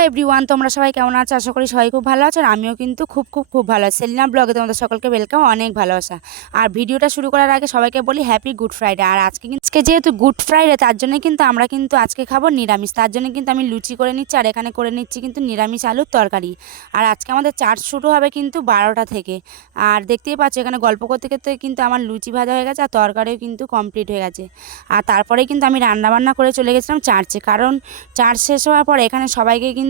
Hello everyone, তোমরা সবাই কেমন আছো? আশা করি সবাই খুব ভালো আছো। আর আমিও কিন্তু খুব ভালো আছি। সেলিনা ব্লগে তোমাদের সকলকে ওয়েলকাম, অনেক ভালোবাসা। আর ভিডিওটা শুরু করার আগে সবাইকে বলি হ্যাপি গুড ফ্রাইডে। আর আজকে যেহেতু গুড ফ্রাইডে, তার জন্য কিন্তু আমরা কিন্তু আজকে খাবো নিরামিষ। তার জন্য কিন্তু আমি লুচি করে নিচ্ছি, আর এখানে করে নিচ্ছি কিন্তু নিরামিষ আলুর তরকারি। আর আজকে আমাদের চার্জ শুরু হবে কিন্তু 12টা থেকে। আর দেখতেই পাচ্ছ এখানে গল্প করতে করতে কিন্তু আমার লুচি ভাজা হয়ে গেছে, আর তরকারিও কিন্তু কমপ্লিট হয়ে গেছে। আর তারপরে কিন্তু আমি রান্নাবান্না করে চলে গেছিলাম চার্চে, কারণ চার্চ শেষ হওয়ার পর এখানে সবাইকে কিন্তু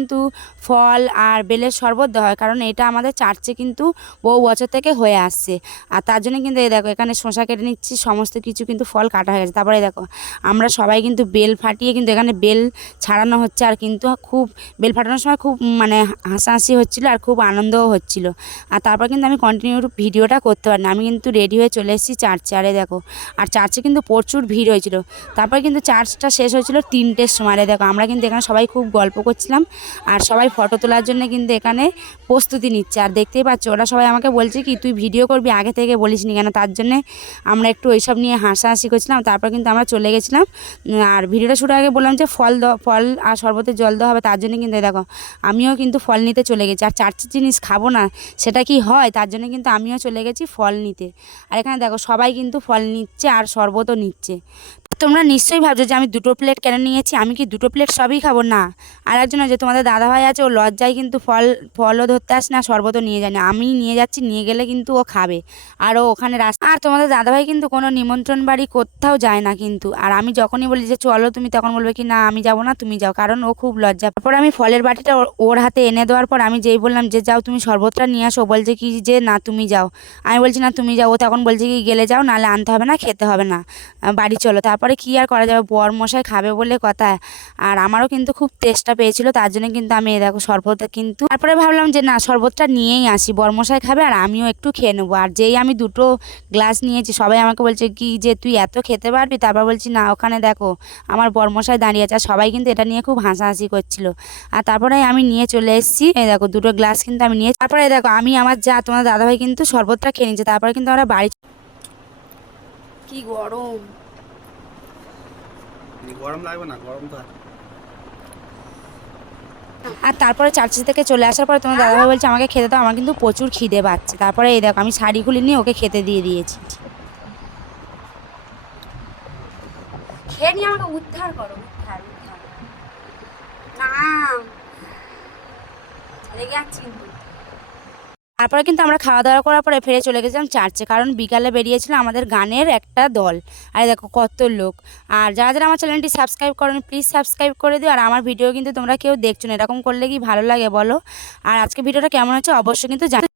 ফল আর বেলের শরবত দেওয়া হয়, কারণ এটা আমাদের চার্চে কিন্তু বহু বছর থেকে হয়ে আসছে। আর তার জন্য কিন্তু এই দেখো এখানে শসা কেটে নিচ্ছি, সমস্ত কিছু কিন্তু ফল কাটা হয়ে গেছে। তারপরে দেখো আমরা সবাই কিন্তু বেল ফাটিয়ে কিন্তু এখানে বেল ছাড়ানো হচ্ছে, আর কিন্তু খুব বেল ফাটানোর সময় খুব মানে হাসাহাসি হচ্ছিলো আর খুব আনন্দও হচ্ছিল। আর তারপর কিন্তু আমি কন্টিনিউ ভিডিওটা করতে পারি না, আমি কিন্তু রেডি হয়ে চলে এসেছি চার্চে। আরে দেখো, আর চার্চে কিন্তু প্রচুর ভিড় হয়েছিল। তারপর কিন্তু চার্চটা শেষ হয়েছিল 3টের সময়। দেখো আমরা কিন্তু এখানে সবাই খুব গল্প করছিলাম, আর সবাই ফটো তোলার জন্য কিন্তু এখানে প্রস্তুতি নিচ্ছে। আর দেখতেই পাচ্ছ ওরা সবাই আমাকে বলছে কি তুই ভিডিও করবি, আগে থেকে বলিস নি কেন? তার জন্যে আমরা একটু ওইসব নিয়ে হাসাহাসি করছিলাম। তারপর কিন্তু আমরা চলে গেছিলাম। আর ভিডিওটা শুরু আগে বললাম যে ফল আর শরবতের জল দেওয়া হবে, তার জন্য কিন্তু দেখো আমিও কিন্তু ফল নিতে চলে গেছি। আর চার্চের জিনিস খাবো না সেটা কি হয়, তার জন্য কিন্তু আমিও চলে গেছি ফল নিতে। আর এখানে দেখো সবাই কিন্তু ফল নিচ্ছে আর শরবতও নিচ্ছে। তোমরা নিশ্চয়ই ভাবছো যে আমি 2টো প্লেট কেন নিয়েছি। আমি কি 2টো প্লেট সবই খাবো? না। আর একজন যে তোমাদের দাদাভাই আছে, ও লজ্জায় কিন্তু ফলও ধরতে আসে না, শরবতও নিয়ে যায় না। আমি নিয়ে যাচ্ছি, নিয়ে গেলে কিন্তু ও খাবে। আর ও ওখানে আর তোমাদের দাদাভাই কিন্তু কোনো নিমন্ত্রণ বাড়ি কোথাও যায় না কিন্তু। আর আমি যখনই বলি যে চলো তুমি, তখন বলবে কি না আমি যাবো না, তুমি যাও, কারণ ও খুব লজ্জা। তারপর আমি ফলের বাটিটা ওর হাতে এনে দেওয়ার পর আমি যেই বললাম যে যাও তুমি শরবতটা নিয়ে আসো, বলছে কি যে না তুমি যাও। আমি বলছি না তুমি যাও। ও তখন বলছে কি গেলে যাও, নাহলে আনতে হবে না, খেতে হবে না, বাড়ি চলো। তারপরে কি আর করা যাবে, বর মশাই খাবে বলে কথা। আর আমারও কিন্তু খুব তেষ্টা পেয়েছিল, তার জন্য কিন্তু আমি দেখো শরবতটা কিন্তু তারপরে ভাবলাম যে না শরবতটা নিয়েই আসি, বর মশাই খাবে আর আমিও একটু খেয়ে নেবো। আর যেই আমি 2টো গ্লাস নিয়েছি, সবাই আমাকে বলছে কি যে তুই এত খেতে পারবি? তারপর বলছি না, ওখানে দেখো আমার বর মশাই দাঁড়িয়ে আছে। আর সবাই কিন্তু এটা নিয়ে খুব হাসাহাসি করছিল। আর তারপরে আমি নিয়ে চলে এসেছি, এই দেখো 2টো গ্লাস কিন্তু আমি নিয়ে, তারপরে দেখো আমি আমার তোমার দাদাভাই কিন্তু শরবতটা খেয়ে নিচ্ছে। তারপরে কিন্তু আমরা বাড়ি, কি গরম, গরম লাগবে না, গরম তো। আর তারপরে চার্চি থেকে চলে আসার পরে তোমার দাদাভাই বলছে আমাকে খেতে দাও, আমার কিন্তু প্রচুর খিদে পাচ্ছে। তারপরে এই দেখো আমি শাড়ি খুলে নিয়ে ওকে খেতে দিয়ে দিয়েছি। খেয়ে নিয়ে আমাকে উদ্ধার করো, উদ্ধার উদ্ধার না, রেগে যাচ্ছি কিন্তু। তারপরে কিন্তু আমরা খাওয়া দাওয়া করার পরে ফিরে চলে গেছিলাম চার্চে, কারণ বিকালে বেরিয়েছিল আমাদের গানের একটা দল। আর দেখো কত লোক। আর যারা যারা আমার চ্যানেলটি সাবস্ক্রাইব করেনি প্লিজ সাবস্ক্রাইব করে দিও। আর আমার ভিডিও কিন্তু তোমরা কেউ দেখছো না, এরকম করলে কি ভালো লাগে বলো? আর আজকে ভিডিওটা কেমন হচ্ছে অবশ্যই কিন্তু